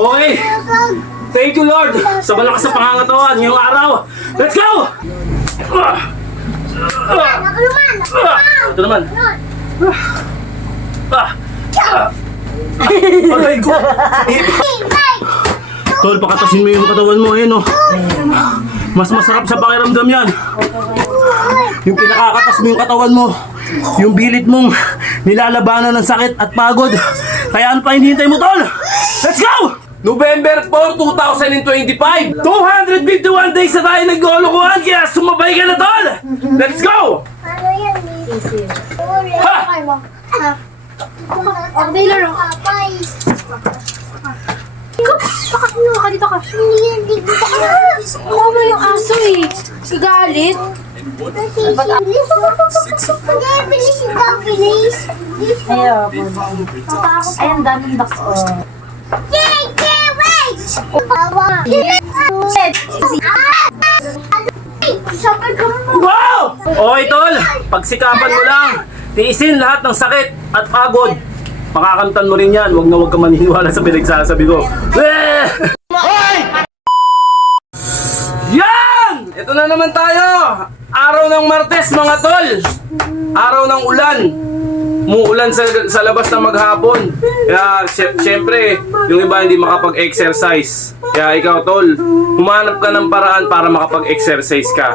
Okay. Thank you, Lord, sa malakas sa pangangatawan ngayong araw. Let's go! Ito naman. Aray ko. Tol, pakatasin mo yung katawan mo. Ayan, oh. Mas masarap sa pakiramdam yan. Yung pinakakatas mo yung katawan mo. Yung bilit mong nilalabanan ng sakit at pagod. Kaya ano pa hinihintay mo, Tol? Let's go! November 4, 2025. 251 days na tayo naglolokohan, kaya sumabay ka na, Tol! Let's go! Ano yan? Sisi. Ha! Oh, Baylor. Ano ka dito ka? Hindi yan, di ba? Mukha mo yung aso eh. Igalit. Bilis ikaw, bilis. Ayaw. Ayan, daming bako. Jay, wait! Awa. Sabay ka mo. Wow! Okay, Tol. Pagsikapan mo lang. Tiisin lahat ng sakit at pagod. Makakamtan mo rin yan. Huwag ka maniniwala sa pinagsasabi ko. Hoy! Yan! Ito na naman tayo. Araw ng Martes, mga Tol. Araw ng ulan. Muulan sa labas na maghapon. Kaya syempre, yung iba hindi makapag-exercise. Kaya ikaw, Tol, humanap ka ng paraan para makapag-exercise ka.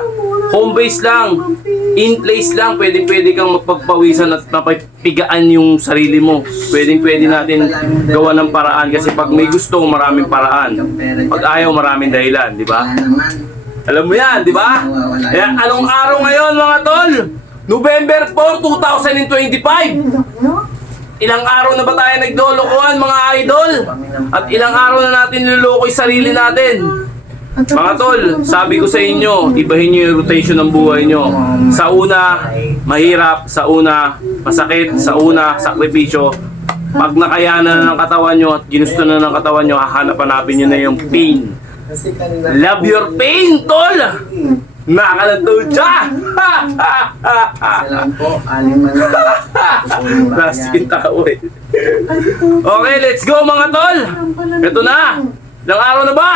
Home base lang, in place lang, pwede kang magpagpawisan at mapipigaan yung sarili mo. Pwede natin gawa ng paraan kasi pag may gusto, maraming paraan. Pag ayaw, maraming dahilan, di ba? Alam mo yan, di ba? Kaya anong araw ngayon, mga Tol? November 4, 2025. Ilang araw na ba tayo naglolokohan, mga idol? At ilang araw na natin niloloko yung sarili natin. Mga Tol, sabi ko sa inyo, ibahin nyo yung rotation ng buhay nyo. Sa una, mahirap. Sa una, masakit. Sa una, sakripisyo. Pag nakayanan na ng katawan nyo at ginusto na ng katawan nyo, hahanap-hanapin nyo na yung pain. Love your pain, Tol! Nakalantaw siya! Salamat po, aling man Plastic tao eh. Okay, let's go, mga Tol! Ito na! Ilang araw na ba?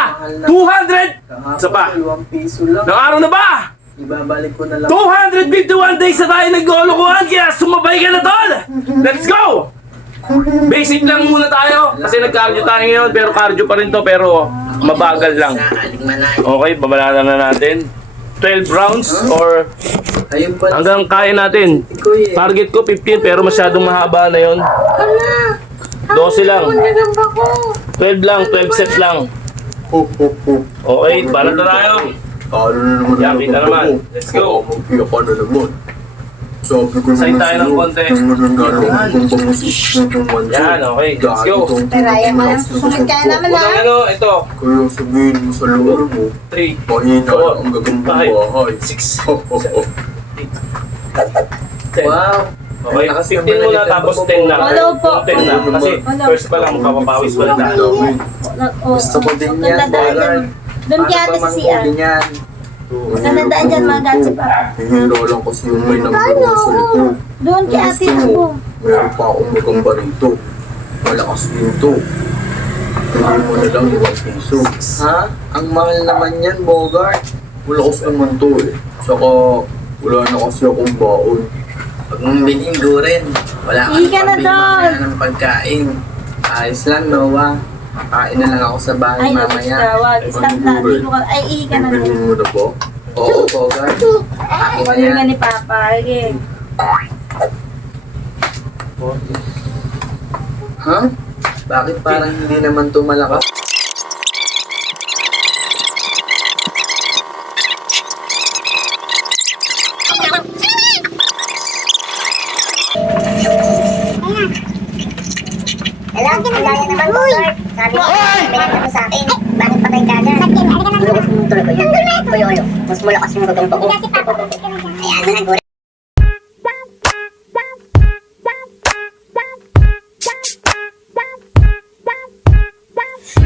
200! Isa pa. 2 piso lang. Ilang araw na ba? Ibabalik ko na lang. 251 days na tayo naglolokohan, kaya sumabay ka na, Tol! Let's go! Basic lang muna tayo kasi nag-cardio tayo ngayon, pero cardio pa rin to, pero mabagal lang. Okay, babalatan na natin. 12 rounds or Ayun pa. hanggang kaya natin. Target ko 15 pero masyadong mahaba na yon. 12 lang. 12 lang, 12 set lang. Okay, para na tayo. Ano na naman Yeah, kita naman. Let's go. Magpiyak ka na naman. Sabi ko Sign tayo ng konti. Yan, okay. Let's go. Pero ayaw mo lang susunod ka naman Unang ha. ano, ito. Kaya sabihin mo sa lolo mo, 3, mahina na ang gagambang 5, bahay. 6, Wow. Okay, 15 muna tapos 10 na. Wala po. 10 na. Kasi first pa lang, magpapapawis pa lang tayo. Dami. Gusto ko din yan, Ballard. Doon kaya ate sa CR. Nanandaan dyan mga gansi pa. Hihila lang kasi yung may nagdaro sa likod. Doon kaya ate Gusto mo. mo, meron pa akong magamba rito. Malakas din to. Hindi mo na lang 1 piso. Ha? Ang mahal naman yan, Bogart. Malakas naman to eh. Saka, wala na kasi akong baon. Huwag mong bilhin rin. Wala ka Hindi ka na pambili doon. mamaya ng pagkain. Ayos lang, Noah. Kain na lang ako sa bahay Ay, mamaya. tawag. Stop na. Dito ka. Ay, ihi ka na. Bibilhin mo na ba? Oo, Bogart. Kain Wala na nga yan. ni Papa. Okay. Ha? Bakit parang hindi naman to malakas? Hello, ang laya naman po, Lord. Sabi mo, pinagta mo sa akin. Bakit patay ka dyan? Lugas mo tuloy ko yun. Uyo. Mas malakas yung gagamba ko. Ayan mo na, gura.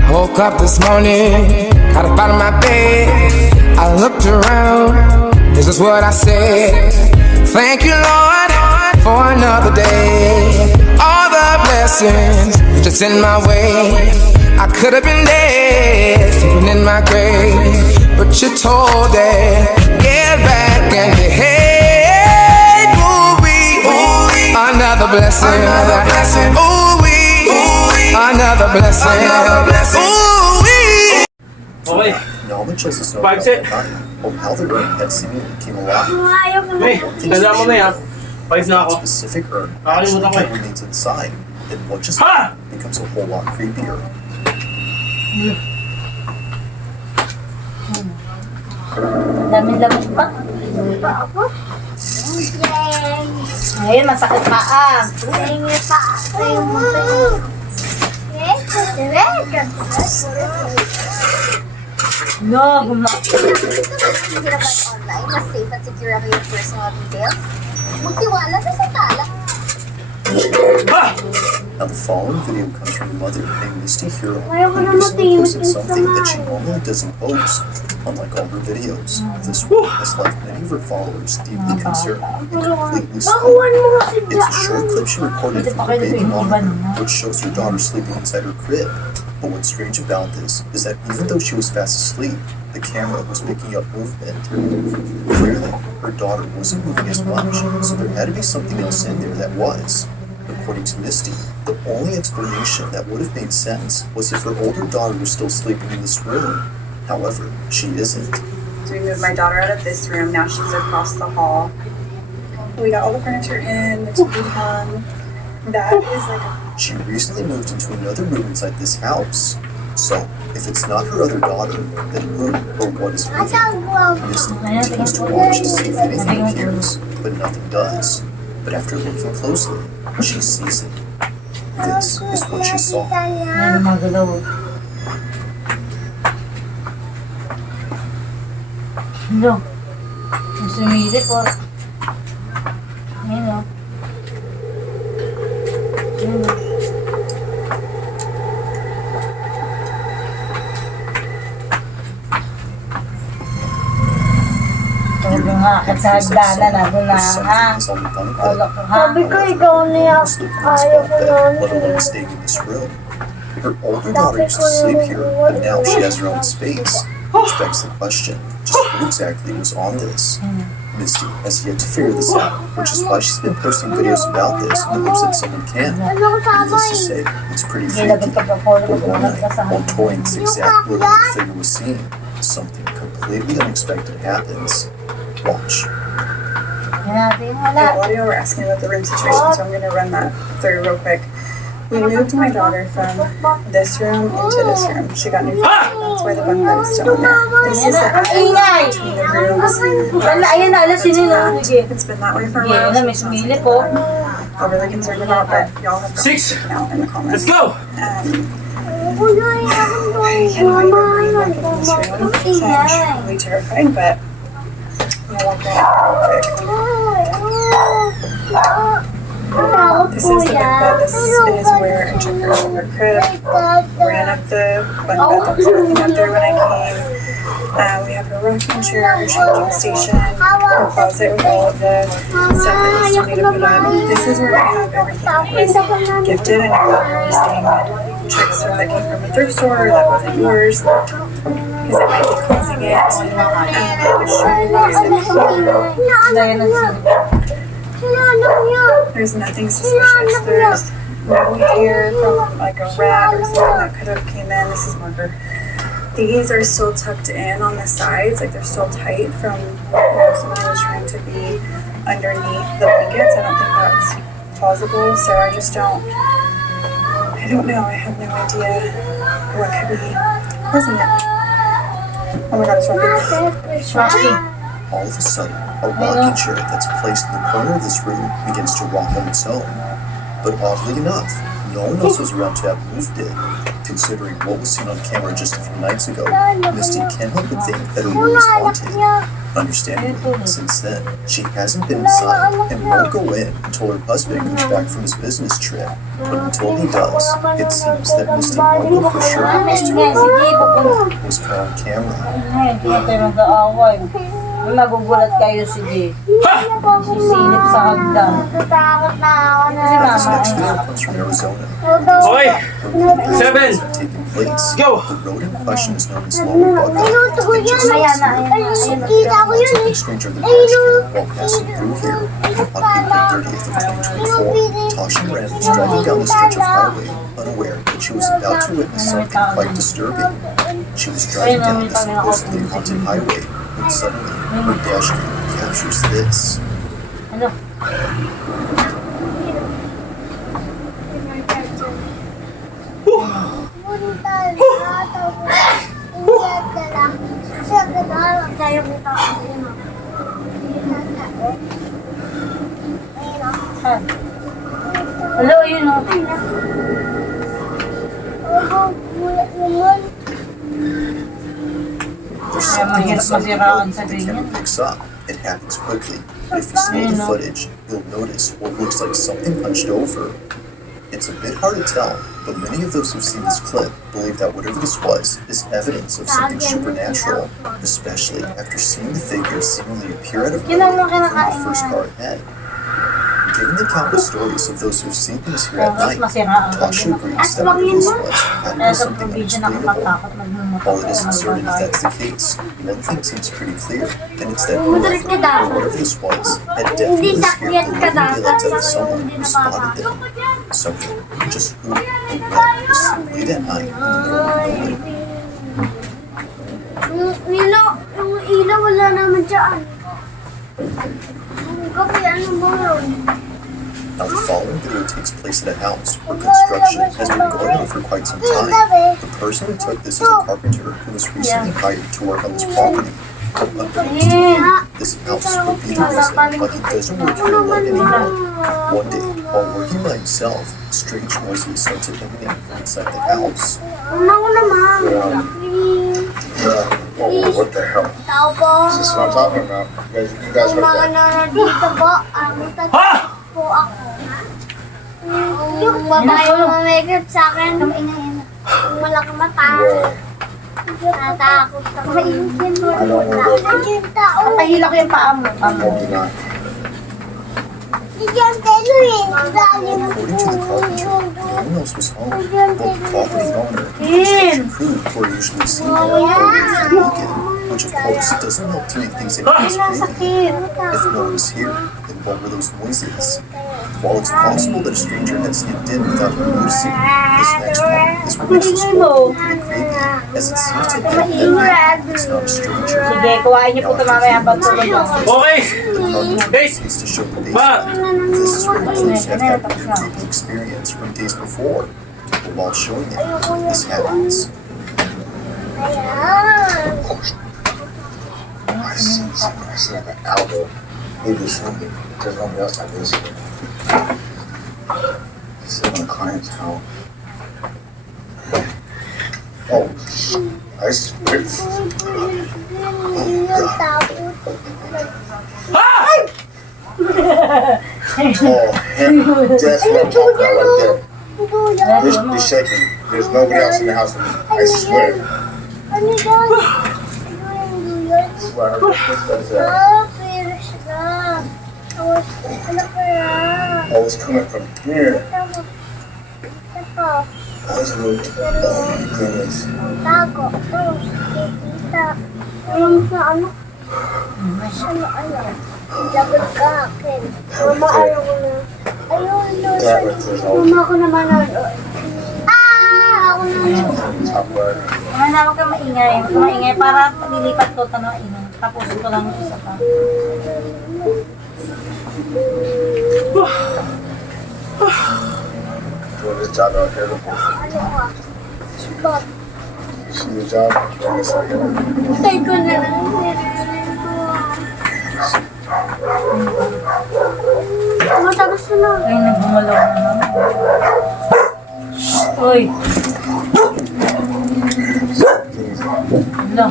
Woke up this morning, got up out of my bed. I looked around, this is what I said. Thank you, Lord, for another day. All the blessings just in my way. I could have been dead, sleeping in my grave. But you told it, get back in your head. Ooh-wee, another blessing. Ooh-wee, another blessing. Ooh-wee. Okay. Knowledge as is known Five about set. Mankind, on how the urn had seemingly came alive. Hey, tanda mo na yan. Pais na ako. Specific urn Nakalimutan ko actually eh. remains inside, then what just Ha! becomes a whole lot creepier. Daming lamig pa. Ngayon, masakit pa ah. No, Online, mas safe at secure ang iyong personal details. Magtiwala ka sa tala. Ah! Now the following video comes from a mother named Misty Hero, Ayaw ko who na recently matingin posted sa something that she mic. normally doesn't post. Unlike all her videos, this one has left many of her followers deeply concerned and completely stunned. mo kasi It's a short clip she recorded from her baby monitor, which shows her daughter sleeping inside her crib. But what's strange about this is that even though she was fast asleep, the camera was picking up movement. Clearly, her daughter wasn't moving as much, so there had to be something else in there that was. According to Misty, the only explanation that would have made sense was if her older daughter was still sleeping in this room. However, she isn't. So we moved my daughter out of this room. Now she's across the hall. We got all the furniture in, the TV hung. That is like a She recently moved into another room inside this house. So, if it's not her other daughter, then who or what is moving? Misty continues to watch to see if anything appears, but nothing does. But after looking closely, she sees it. This is what she saw. Ayun, magalaw. Hello. Sumili po. Ayun o. Ayun o. Tulog nga at sa hagdanan na doon na ha. Something is on the bunk bed. Tulog ha. Sabi ko, ikaw na yan. Ayaw ko na. Let alone staying in this room. Her older daughter used to sleep here, but now she has her own space. Which begs the question, just who exactly was on this? Misty has yet to figure this out, which is why she's been posting videos about this in the hopes that someone can. Needless to say, it's pretty freaky. Gilabit ka pa po. But one night, while toying this exact room the figure was seen, something completely unexpected happens. Watch. Yan natin. the Wala. audio. We're asking about the room situation, so I'm going to run that through real quick. We moved my daughter from this room into this room. She got new furniture. That's why the bunk bed is still in there. This is the attic Ingay. between the rooms. Wala, ayun na. Alas yun na. Sige. It's been that way for a Sige, while. na, so Miss it's not Mili something po. that I'm really concerned about, but y'all have got Six. it out in the comments. Let's go! I cannot even breathe like in this room. It sounds really terrifying, but I'm gonna walk around real quick. This is the bunk bed. This is where I took her from her crib. Ran up the bunk bed. There was nothing up there when I came. We have her rocking chair, her changing station, her closet with all of the stuff that we still need to put up. This is where I have everything that was gifted. I know that you were saying tricks or that came from a thrift store or that wasn't yours because it might be causing it. I was sure you guys didn't hear. Ayun na siya. There's nothing suspicious. There's no hair from like a rat or something that could have came in. This is Marker. These are still tucked in on the sides, like they're still tight from someone who was trying to be underneath the blankets. I don't think that's plausible, so I don't know. I have no idea what could be causing it. Oh my god, it's rocking. Rocky. All of a sudden, a rocking chair that's placed in the corner of this room begins to rock on its own. But oddly enough, no one else was around to have moved it. Considering what was seen on camera just a few nights ago, Misty can't help but think that her room is haunted. Understandably, since then, she hasn't been inside and won't go in until her husband comes back from his business trip. But until he does, it seems that Misty won't know for sure as to Sige, sige. Pupunta. who was caught on camera. Ay, hindi na tayo mag-aaway. Magugulat kayo si Jay. Sisilip sa hagdan. Natatakot na ako na. Si This Mama, next ayun. video comes from Arizona. Okay. Where repeated Seven. incidents have taken place. Go. The road in question is known as Lower Buckeye. Tuloy And yan. just Ayan na, last ayan year, na. someone Kita ko yun something eh. stranger than dash while passing through here. On April 30th of 2024, Tasha Wren was driving down the stretch of highway, unaware that she was about to witness something quite disturbing. She was driving down this supposedly haunted highway when suddenly her dash cam captures this. Ano? Ha? Hello, yun o. There's something mahirap inside the masiraan road sa that the ganyan. camera picks up. It happens quickly, but if you slow the footage, you'll notice what looks like something hunched over. It's a bit hard to tell, but many of those who've seen this clip believe that whatever this was is evidence of something supernatural, especially after seeing the figure seemingly appear out of nowhere from the first car ahead. Given the countless stories of those who've seen things here at night, Tasha agrees that whatever this was had to be Kaya sa something probinsya unexplainable. nakakatakot magmumotor. While it isn't certain if that's the case, one thing seems pretty clear, and it's that whoever or whatever this was had definitely scared the living daylights out of someone who spotted them. Someone, just who or what was seen late at night in the middle of nowhere. Yung ilaw wala naman dyan. Kapi, ano ba yun? Now, the following video takes place at a house where construction has been going on for quite some time. The person who took this is a carpenter who was recently hired to work on this property. Unbeknownst to him, this house would be the reason why he doesn't work here alone anymore. One day, while working by himself, strange noises started emanating from inside the house. Una ko naman. What the hell? Tao po. This is what I'm talking about. You guys Kung heard mga that? nanonood dito po, po ako. Yung babae yung mamigit sa akin. Yung malaking mata. Natakot ako. Yung tao. Napahila ko yung paa mo. Maybe not. Diyan telo eh. According to the carpenter, no one else was home. Both the property owner and construction crew were usually seen here on the weekend, which of course doesn't help to make things any less creepy. If no one is here, then what were those noises? While it's possible that a stranger had sneaked in without him noticing, this next one is what makes this whole thing pretty creepy, as it seems to hint that it's not a stranger. Sige, kuhain niyo po ito mamaya pagtulog mo. Okay. The carpenter Guys. proceeds to show the Ma. basement. This is where the police have had their creepy experience from days before. But while showing it, this happens. I see something. I see like an elbow. Maybe something. There's nobody else like this. This is my client's house. Oh, I swear. Oh, him. That's what I'm talking about right there. This shaking. There's nobody else in the house with me. I swear. Ano yan? This is where I heard the footsteps at. Pero siya. Ano kaya? Oh, it's coming from here. Ito. Oh, it's moving. Oh my goodness. Tago. Tapos, kita. Alam sa ano? Ano, ano? Lagot ka akin. Mama, ayaw ko na. Ayun, Lord. That right there's all Mama, ako na manonood. Ako na manonood. top right. Mga huwag kang maingay. Huwag kang maingay para lilipat ko ito na maingay. Tapos ito lang yung isa pa. Doing this job out here before. Ano ka? Bob. See the job? Doing this out here. Tay ko na lang. Narinig ko. Matapos na lang. Ay, nagbumalaw na naman. Uy! Hala.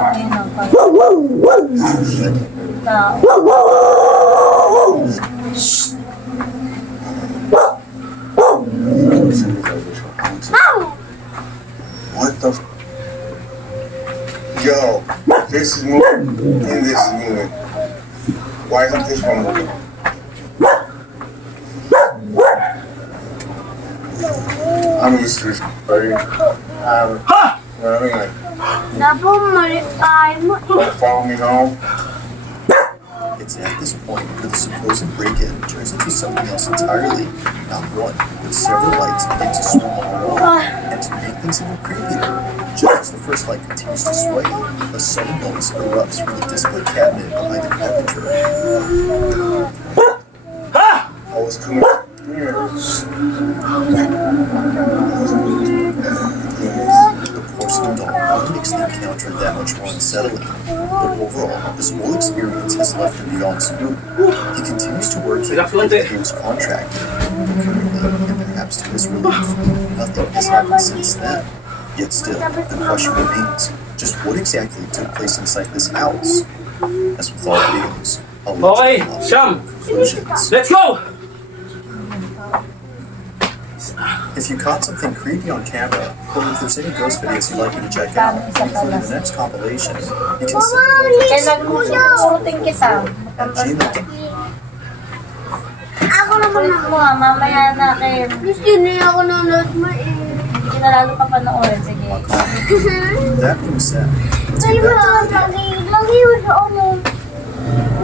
Ayun na pa. Tao. Ow! What the? Yo, this is moving, and this is moving. Why isn't this one moving? I'm used to this, buddy. Ha! You know what I mean? Like, Napo, mali tayo. follow me home. It's at this point where the supposed break-in turns into something else entirely. Not one, but several lights begin to swim on the wall. And to make things even creepier, just as the first light continues to sway, a sudden noise erupts from the display cabinet behind the carpenter. Ha! I was coming here. The porcelain doll only makes the encounter that much more unsettling. But overall, this whole experience has left him beyond spook. He continues to work here because he was contracted. Currently, and perhaps to his relief, nothing has happened since then. Yet still, the question remains, just what exactly took place inside this house? As with all videos, I'll let Okay, you know Sham, conclusions. let's go! If you caught something creepy on camera, or if there's any ghost videos you'd like me to check out, including the next compilation, you can send them Kailan mo susurutin kita? at gmail.com. Ako naman Ulit mo ah, mamaya na kayo. Gusto niya ako nanood mo eh. Hindi na lalo pa panoorin. Sige. That being said, let's Ay, get back to the lagi yun ano.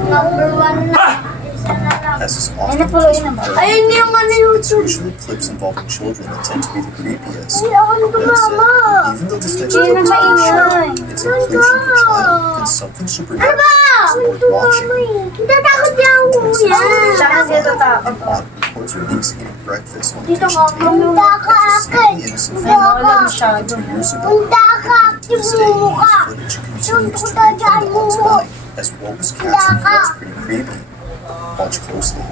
Number 1 na. Isa na lang. As is Ay, often napuloy the case na with ba? horror, Ayun yung ano it's YouTube. usually clips involving children that tend to be the creepiest. Ay, ako That tumama. said, even though this next Hindi clip na is pretty maingay. short, its inclusion of a child and something supernatural is worth watching. Natatakot niya ako kuya. Siya kasi tatakot. An odd reports her niece eating breakfast on Dito kitchen ka, table punta ka after akin. seemingly innocent Ay, wala family masyado. 2 years ago. Punta ka, To this day, tibulo ka. this footage continues to replay the Hawk's mind, as what was captured was pretty creepy. Watch closely.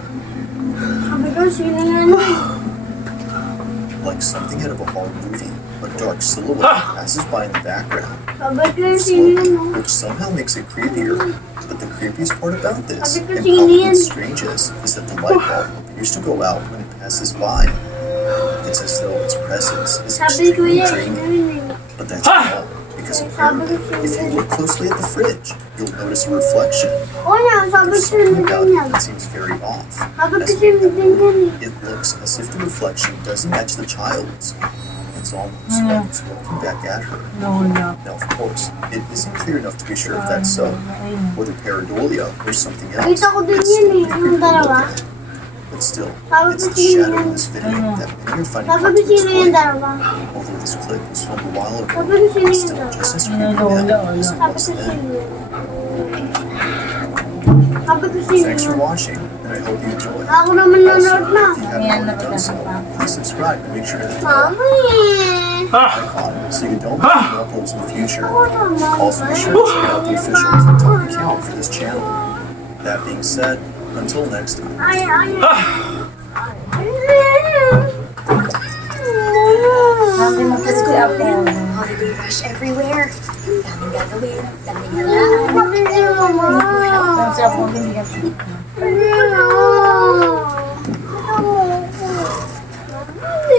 Sabi ko, sino yan? Like something out of a horror movie, a dark silhouette passes by in the background, Sabi ko, sino yan? slowly, which somehow makes it creepier. But the creepiest part about this, Sabi ko, and sino probably yan? the strangest, is that the light bulb appears to go out when it passes by. It's as though its presence is Sabi ko, extremely yan. draining. But that's not all, because apparently, if you look closely at the fridge, you'll notice a reflection. O na, sabi There's ko, something sino about yan? it that seems very off. Sabi ko, As sino we yan? It looks as if the reflection doesn't match the child's. It's almost like it's looking back at her. No, no. Now, of course, it isn't clear enough to be sure if that's so, whether pareidolia or something else. Nakita ko din It's yun still eh, pretty yung creepy to look dalawa. at. But still, Sabi it's ko, the sino shadow yan? in this video that many are finding Sabi hard ko, to sino yung explain. dalawa? Although this clip was filmed a while ago, Sabi ko, sino it's yung still dalawa? just as creepy now as it Sabi was ko, then. sino yan? Sabi ko, sino Thanks for yan? watching, and I hope you enjoyed. Ako naman nanood na. If you haven't already done so, please subscribe and make sure to hit the bell Mami! icon so you don't miss any uploads in the future. Also be sure to check out the official TikTok account for this channel. That being said, until next time. Ay, ay, Sabi mo kasi si Apple. Holiday rush everywhere. Daming gagawin, daming halaan. Bakit si Mama? Kung si Apple hindi ka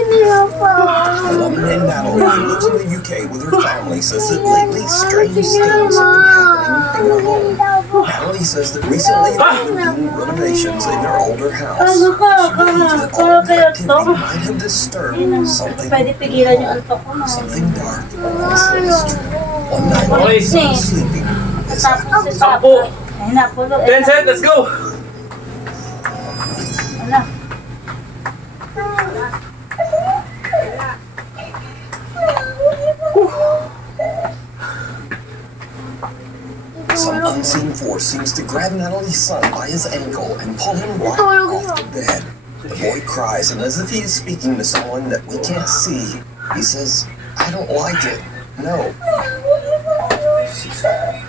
A woman named Natalie who lives in the UK with her family says that lately strange things have been happening in her home. Natalie says that recently they've been doing renovations in their older house. She believes that all of the activity might have disturbed something Pwede pigilan yung alto ko. something dark and sinister. One night, Okay. she was sleeping. This Tapos si Sampo. Papa. Ay, napulo. 10 set, let's go! Wala. Some unseen force seems to grab Natalie's son by his ankle and pull him right off the bed. The boy cries, and as if he is speaking to someone that we can't see, he says, "I don't like it. No."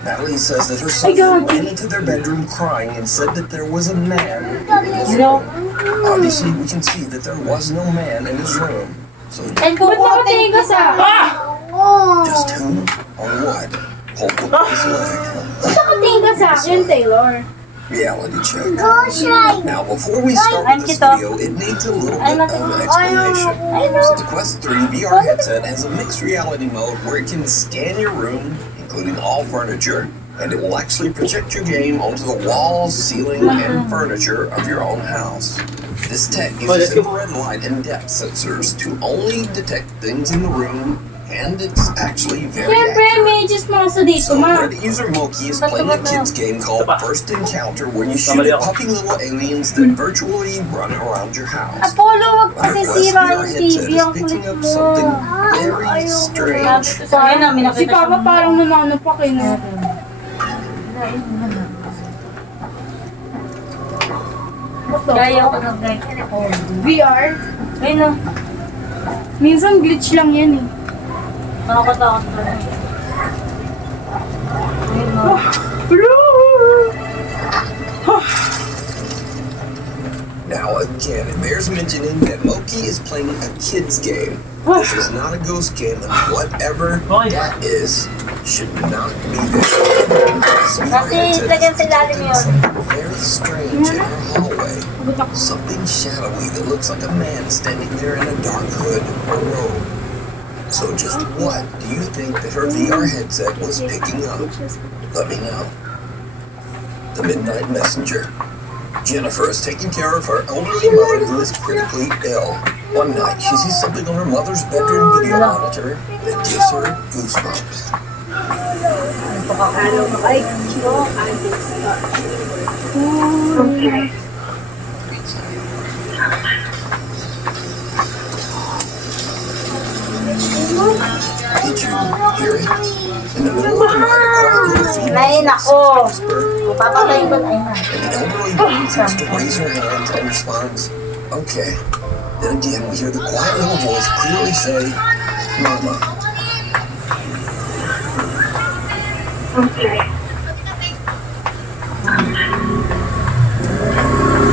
Natalie says that her son ran into their bedroom crying and said that there was a man in his room. Obviously, we can see that there was no man in his room. So And kung puting ka sa... just who or what pulled the boy's leg? Nakatingin ka sa akin, Taylor. reality check. Now, before we start with this video, it needs a little bit of explanation. So the Quest 3 VR headset has a mixed reality mode where it can scan your room, including all furniture, and it will actually project your game onto the walls, ceiling, and furniture of your own house. This tech uses infrared light and depth sensors to only detect things in the room, and it's actually very accurate. may just mga dito, So ma. Reddit user Moki is playing a kid's game called First Encounter where you shoot at puppy little aliens that virtually run around your house. Apollo, wag But kasi our Quest sira VR yung headset TV. is Ang picking kulit up something very strange. Ayun namin nakita Si Papa parang nananapak eh. No? Gaya ko ng guy. VR? Ayun na. Minsan glitch lang yan eh. Nakakatakot ko. Ayun na. Now again, it bears mentioning that Moki is playing a kid's game. This is not a ghost game, and whatever that is should not be there. This VR Kasi headset lagyan is sa ilalim detecting yun. something very strange in her hallway. Something shadowy that looks like a man standing there in a dark hood or robe. So just what do you think that her VR headset was picking up? Let me know. The Midnight Messenger. Jennifer is taking care of her elderly mother who is critically ill. One night, she sees something on her mother's bedroom video monitor that gives her goosebumps. Did you hear it? In the middle of the night, a quiet little female Ay, voice nako. whisper, Papatayin ko. Ay na. and the elderly woman seems to raise her hands and responds, okay. Then again, we hear the quiet little voice clearly say, Mama.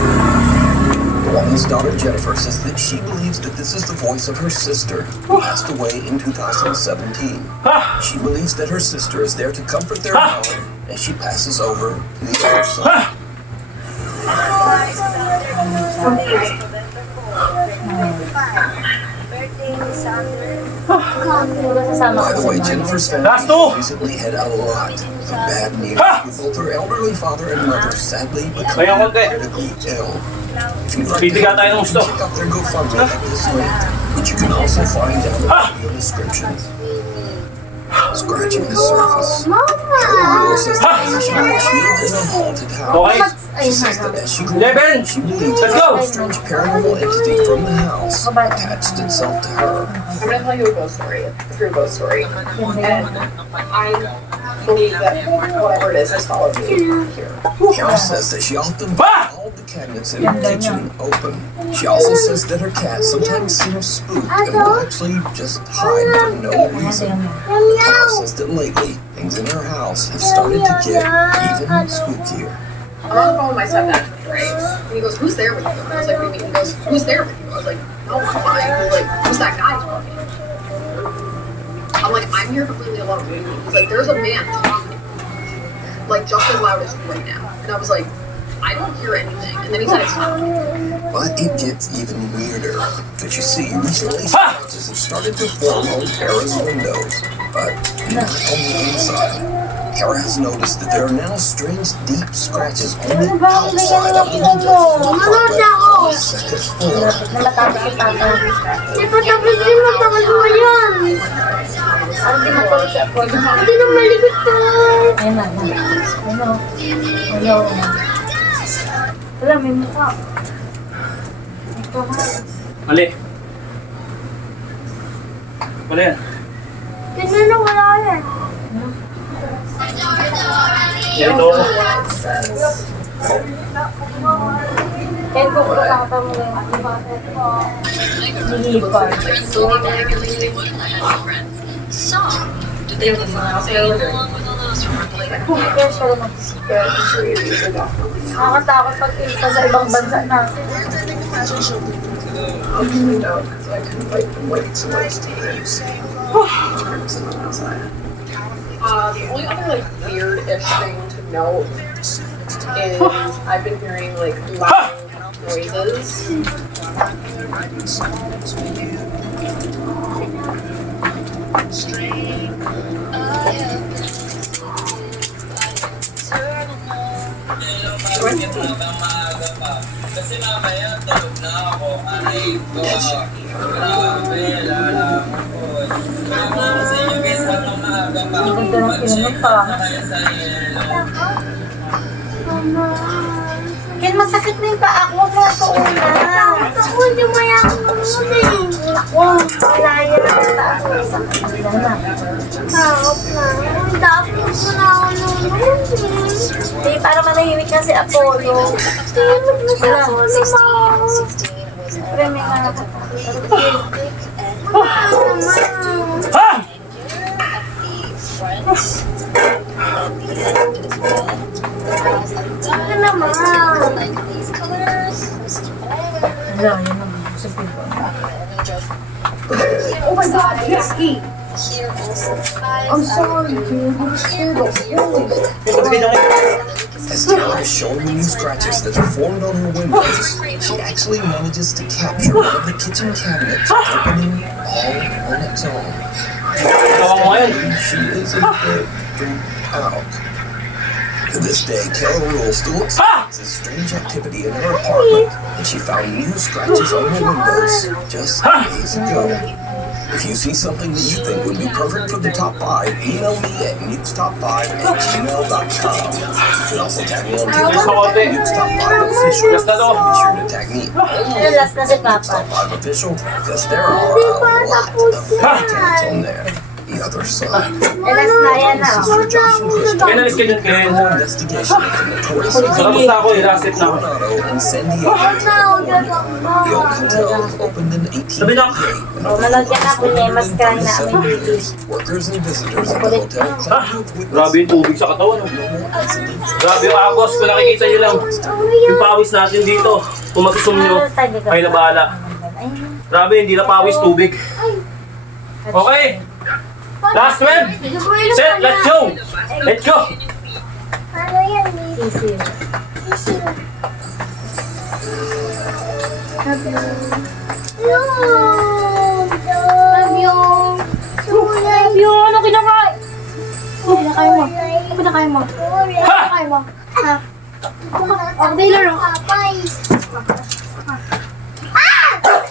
The woman's daughter Jennifer says that she believes that this is the voice of her sister who passed away in 2017. She believes that her sister is there to comfort their mother as she passes over to the other side. By the way, Jennifer's family recently had a lot of bad news. With both her elderly father and mother sadly becoming critically ill. If you'd like to Bibigyan tayo ng gusto. check out their GoFundMe at this link, which you can also find down in the video description. Scratching the surface. Carol says that as she lived in a haunted house. Okay. She says that as she grew Eleven. up, she believed Let's that go. a strange paranormal entity from the house attached itself to her. I'm gonna tell you a ghost story, a true ghost story. And I believe that whatever it is followed me here. Carol says that she often finds all the cabinets in her kitchen open. She also says that her cat sometimes seems spooked and will actually just hide for no reason. Carol says that lately, things in her house have started to get even spookier. I'm on the phone with my stepdad, right? And he goes, who's there with you? And I was like, what do you mean? He goes, who's there with you? I was like, no, I'm fine. He was like, who's that guy talking? I'm like, I'm here completely alone. He's like, there's a man talking, like just as loud as you right now. And I was like, I don't hear anything. And then he said, it's not. But it gets even weirder. But you see, recently scratches have started to form on Kara's windows, but not on the inside. Kara has noticed that there are now strange deep scratches on the outside of the windows on the carpet on the second floor. Namatapos si Papa. Di pa tapos din matapos mo yan. Ang di matulog sa ako. Hindi na malikot ka. Ayun na. Ano? Wala, may mukha. Ito nga. Mali. Wala yan. Ganun na wala yan. Ito. Kaya kung kakata mo yan. Nilipar. Kaya siya naman. Nakakatakot pag isa sa ibang bansa natin. I really don't, because I couldn't wait so much to the only other like weird-ish thing to note is I've been hearing like loud noises. Kasi mamaya tulog na ako. Ay, grabe, lalaman ko. Kasi yung guys, hanggang maaga pa. Mag-check na kayo sa yelo. Ken, masakit na yung paa ko. Huwag mo ako una. Ako, hindi mo yan ako, wala yan. Sakit na. Takot na. Dapit ko na ako Hindi, para manahimik na si Apollo. Tahimik na si Apollo, ma. Siyempre, may nga nakatakot. Ha! Ano naman? Oh my God, Jackie! I'm sorry, dude. I'm scared of As Taylor is showing the new scratches that are formed on her windows, she actually manages to capture one of the kitchen cabinets opening all on its own. She is a bit freaked out. To this day, Taylor Rule still experiences strange activity in her apartment, and she found new scratches on her windows just days ago. If you see something that you think would be perfect for the top 5, email me at nukestop5@gmail.com. You can also tag me on Twitter at nukestop5official. Be sure to tag me Ano last na si Papa? Stop5official because there are a lot of contents on there. The other side. Last na yan na. Kaya nalis ka dyan, Ken. Investigation into notorious Tapos na ako, i-reset na ako. Coronado and San Diego. The old hotel opened in 1888. O, malagyan ako niya. Mas kain na kami dito. Workers and visitors at the hotel claimed to have Grabe yung tubig sa katawan. Grabe yung agos. Kung nakikita nyo lang, yung pawis natin dito. Kung masusum nyo, ay nabahala. Grabe, hindi na pawis, tubig. Okay. Last web. Set, let's go. Let's go. Ano yan? Sisiw. Love you. Ano kinakain? Ano kinakain mo? Ano kinakain mo? Ano kinakain mo? Ha? Oh, Taylor.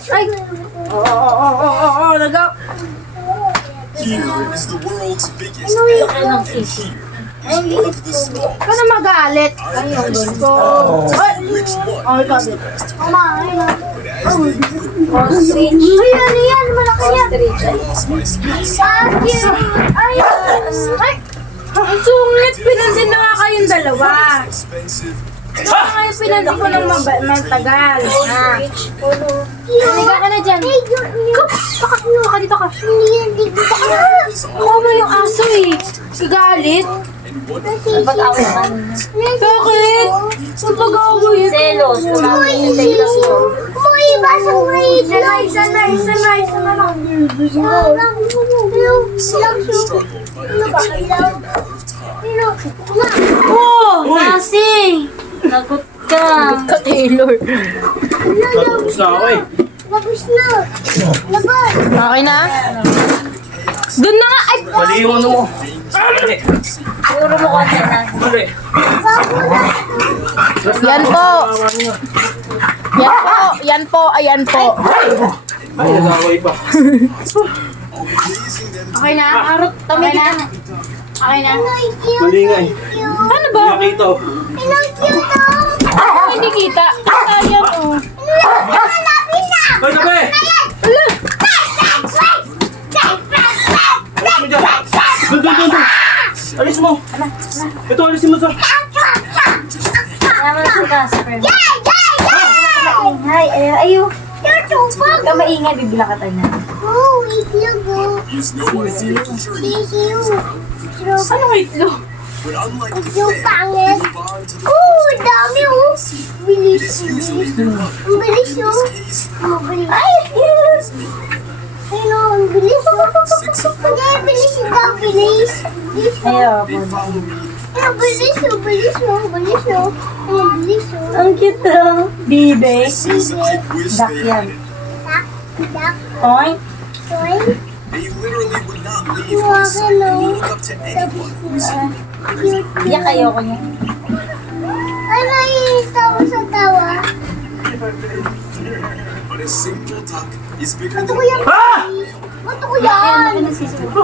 Ay! Oo, nagaw. Here is the world's biggest Ano ng sisi? one of the small. Paano magalit? Ay, ang gusto. Which one Ay, is the kabit. best? Mama, ay na. But as they grew, Ostrich. Ay, ano yan? Malaki yan. Ostrich. I lost my space. Thank you. Ay, ay. Ang sungit. Pinansin na nga kayong dalawa. Expensive. Kaya kayo pinansin ko ng matagal. Halika ka na dyan. Baka dito ka. Mukha mo yung aso eh. Igalit. Napag-away ka. Bakit? Napag-away ito. Selos. Selos mo. Kumain ba sa grade? Sanay lang. Some struggled, but it's only a matter of time. Oh, nasi. Nagot ka. Nagot ka, Taylor. Tapos na ako eh. Tapos na. Labas. Okay na? Doon na nga. Ay, Mali yung ano mo. Mali. puro mo konti na. Mali. Yan po. Yan po. Ayan po. Ay, nag-away pa. Okay na? Harot, Okay na? Okay na? Mali nga eh. Ano ba? Hindi nakita oh. Hindi kita. Sayang oh. Hoy, tabi! Alis mo dyan! Doon! Alis mo! Ito, alisin mo sa... Kaya mo na si Casper. Hi, ayaw. Huwag ka maingay, bibila ka tayo na. Use no idea for journey. Anong itlog? But unlike the Yung fair, pangit. move on to the Dami oh. Bilis. It's usually the rubber. Ang bilis In oh. this case, Mabilis. Ay, yes. Ayun oh, ang bilis. Hindi, bilis ikaw, bilis. Bilis. Ayaw, they follow me Bilis oh, bilis oh, bilis oh. Bilis oh. Ang cute oh. Bibe. This is a quiz Duck they yan. Dak, dak, Oy. soy. They literally would not leave on sight and will look up to anyone who is in Cute. Iyak ayoko niya. Ay, naiista ko sa tawa. But a single duck is bigger Bato than ko yan. Bato ko yan. Ano sisigaw?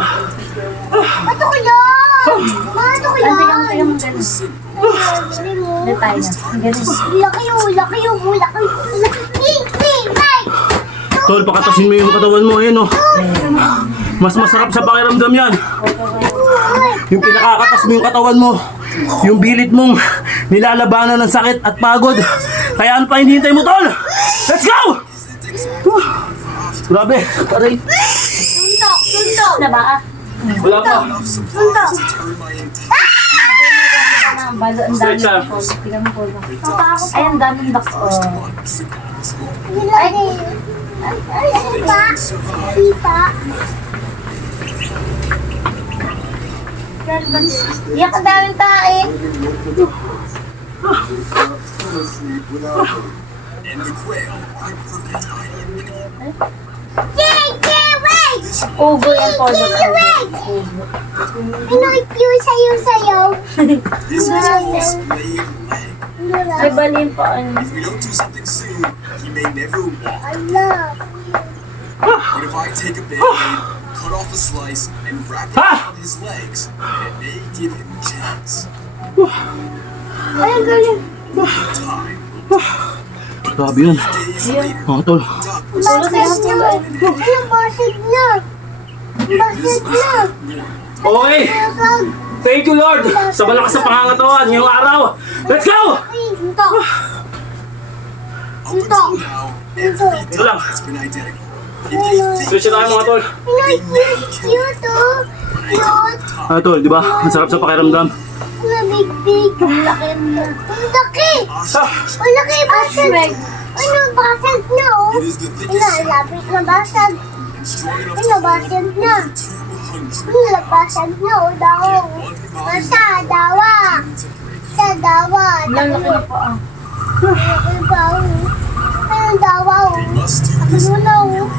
Bato ko yan. Bato ko yan. Ang ganun. Galing mo. Ano tayo na? Ang ganun. Laki yung, laki yung, laki yung. Right. Tol, pakatasin mo yung katawan mo. Ayun oh. Mas masarap sa pakiramdam yan. Yung pinakakatas mo yung katawan mo. Yung bilit mong nilalabanan ng sakit at pagod. Kaya ano pa hinihintay mo, Tol? Let's go! Grabe. Aray. Suntok, suntok. Na ba? Wala pa. Suntok. Ang balo, ang Stretch daming ah. polo. Tingnan mo polo. Ay, ang daming duck. Oh. Ay, ay, sipa. Sipa. Iyak ang daming tae. and the quail are a perfect hiding. Wait! Ugo yan polo. Wait! Ugo. Pinoy yung sayaw-sayaw. This is a displayed leg. Ay, balin pa. Ano? If we don't do something soon, he may never walk. I love. But if I take a band-aid, cut off a slice, and wrap it around his legs, then it may give him a chance. Ay, ang galing. Time. Grabe yun. Days later, Mga Tol. Duck Basag na. Ay, basag na. Basag na. Okay. Basag. Thank you, Lord. Sa malakas na pangangatawan ngayong araw. Let's go! Suntok. up until now, every Ito lang. duck has been identical. If they think Switch na tayo, mga Tol. Pinoy cute oh. Cute. Ah, Tol, di ba? Ang sarap sa pakiramdam. Big. Ang laki na. Ang laki. Ah, Ang laki. Basag. Ano, basag na oh. it is the thickest Ano, lapit na basag. and strong enough Ano, basag na. 200 Ano, basag na oh. Daw. Basa, dawa. Sa dawa. Ang laki na pa. Laki ba oh. Ang dawa oh. They must do Ako this muna oh.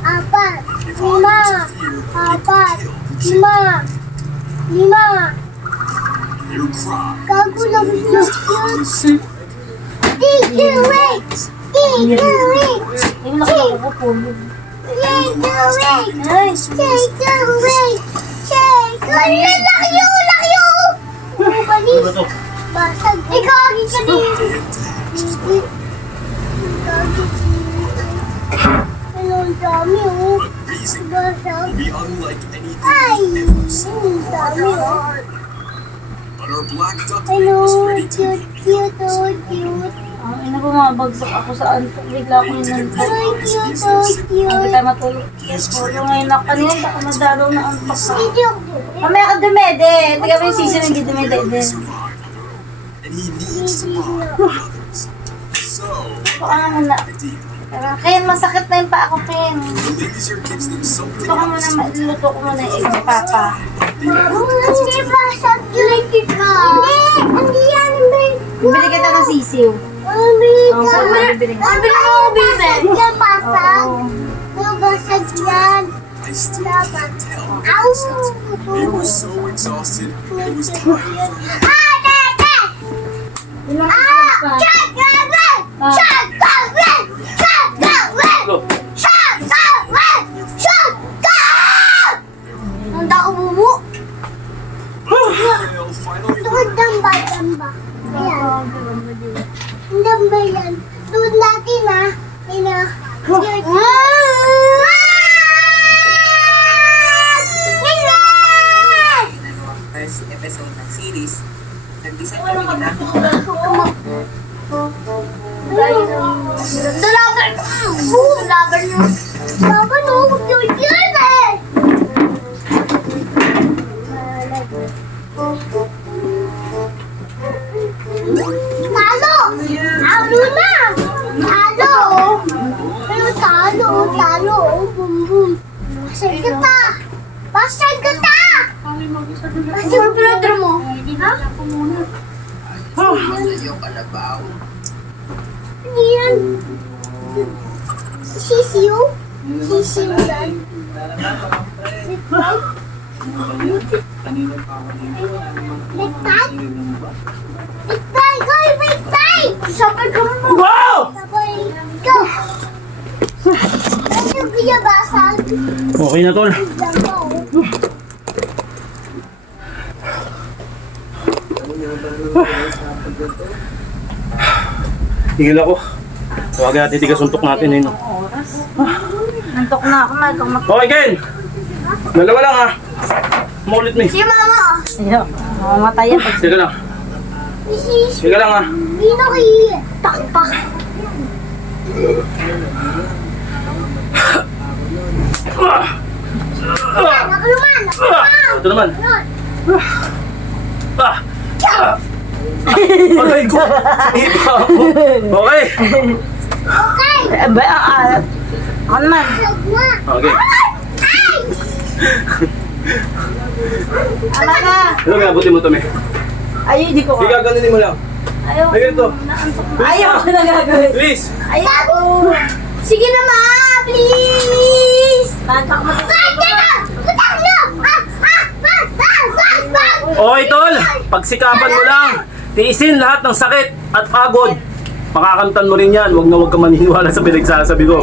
Apat. if Lima. I interfere, Apat. they could kill the Lima. Their cry Gago lang yung cute. Take it away. Take it away. Ay, laki na ugo polo. Take it away. Take it away. Take it away. Laki yun. Laki yun. Ano ba ni? Basag. Ikaw, agin ka din. Ano, ang dami oh. but raising them Basag. will be unlike anything Ay. we've ever seen. Ang dami oh. But our black duckling Hello, was ready to cute, cute, oh, cute. Ang ina bumabagsak ako sa antok. Bigla ako They didn't inantok. Ay, recognize cute, oh, his music. Hindi cute. tayo matulog. Polo ngayon na kanina. Baka madalaw na ang paksa. Video. Mamaya ka dumede. Hindi kami yung season hindi dumede. Survive, and he needs to bond with others. So, Baka naman na. idea. Kaya masakit na yung paa ko, Ken. The laser gives them something Luto ko muna, luto ko muna yung egg ni Papa. Hindi ba sa cute ka? Hindi yan, Bibili kita ng sisiw. Mami, Oo, bibili ko. Mami, mo, bibi. Yan, basag. Yung basag yan. I still can't tell. Ow! They were so exhausted, it was time for Ah, tete! Ah! Shut up! Shut up! Shut up! go. Shut up! Shut up! Handa ko bumu. Quail finally Tuhod damba, damba. Ayan. Damba yan. Tuhod natin ah. Ina. First episode ng series, nag-decide kami na Dalagan! Dalagan nyo! Laban o! Huwag nyo yan eh! Talo! Talo na! Talo! Pero talo! Talo! Bum bum! Basag ka ta! Basag ka ta! Kasi yung pinadra mo. Ha? Ano yan? Sisiyo? Sisiyo yan? Liktay? Liktay! Go! Liktay! Sabay ka mo! Wow! Sabay ka! Ano kaya basag? Okay na, tol. Tigil ako. Tawagin natin tiga suntok natin eh. No? Nantok na ako, Mike. Okay, Ken! Dalawa lang ha. Makulit mo eh. Si mama! Ayaw, mamamatay yan. Teka lang. Teka lang ha. Dino kay Pakpak. Nakuluman! Ito naman. Aray ko! Iba ako. Okay. Okay! Ba, ang alat. Ako naman. Sagwa! Okay. Ama na. Ano may abutin mo to, me? Ayaw, di ko. Sige, ganunin mo lang. Ayaw. Ay, ganito. Ayaw ko na gagawin. Please. Ayaw ko. Sige na ma! Please! Nagkakamatay. Kaya na! Utang nyo! Okay, tol. Pagsikapan mo lang. Tiisin lahat ng sakit at pagod. Makakamtan mo rin yan. Huwag na huwag ka maniniwala sa pinagsasabi ko.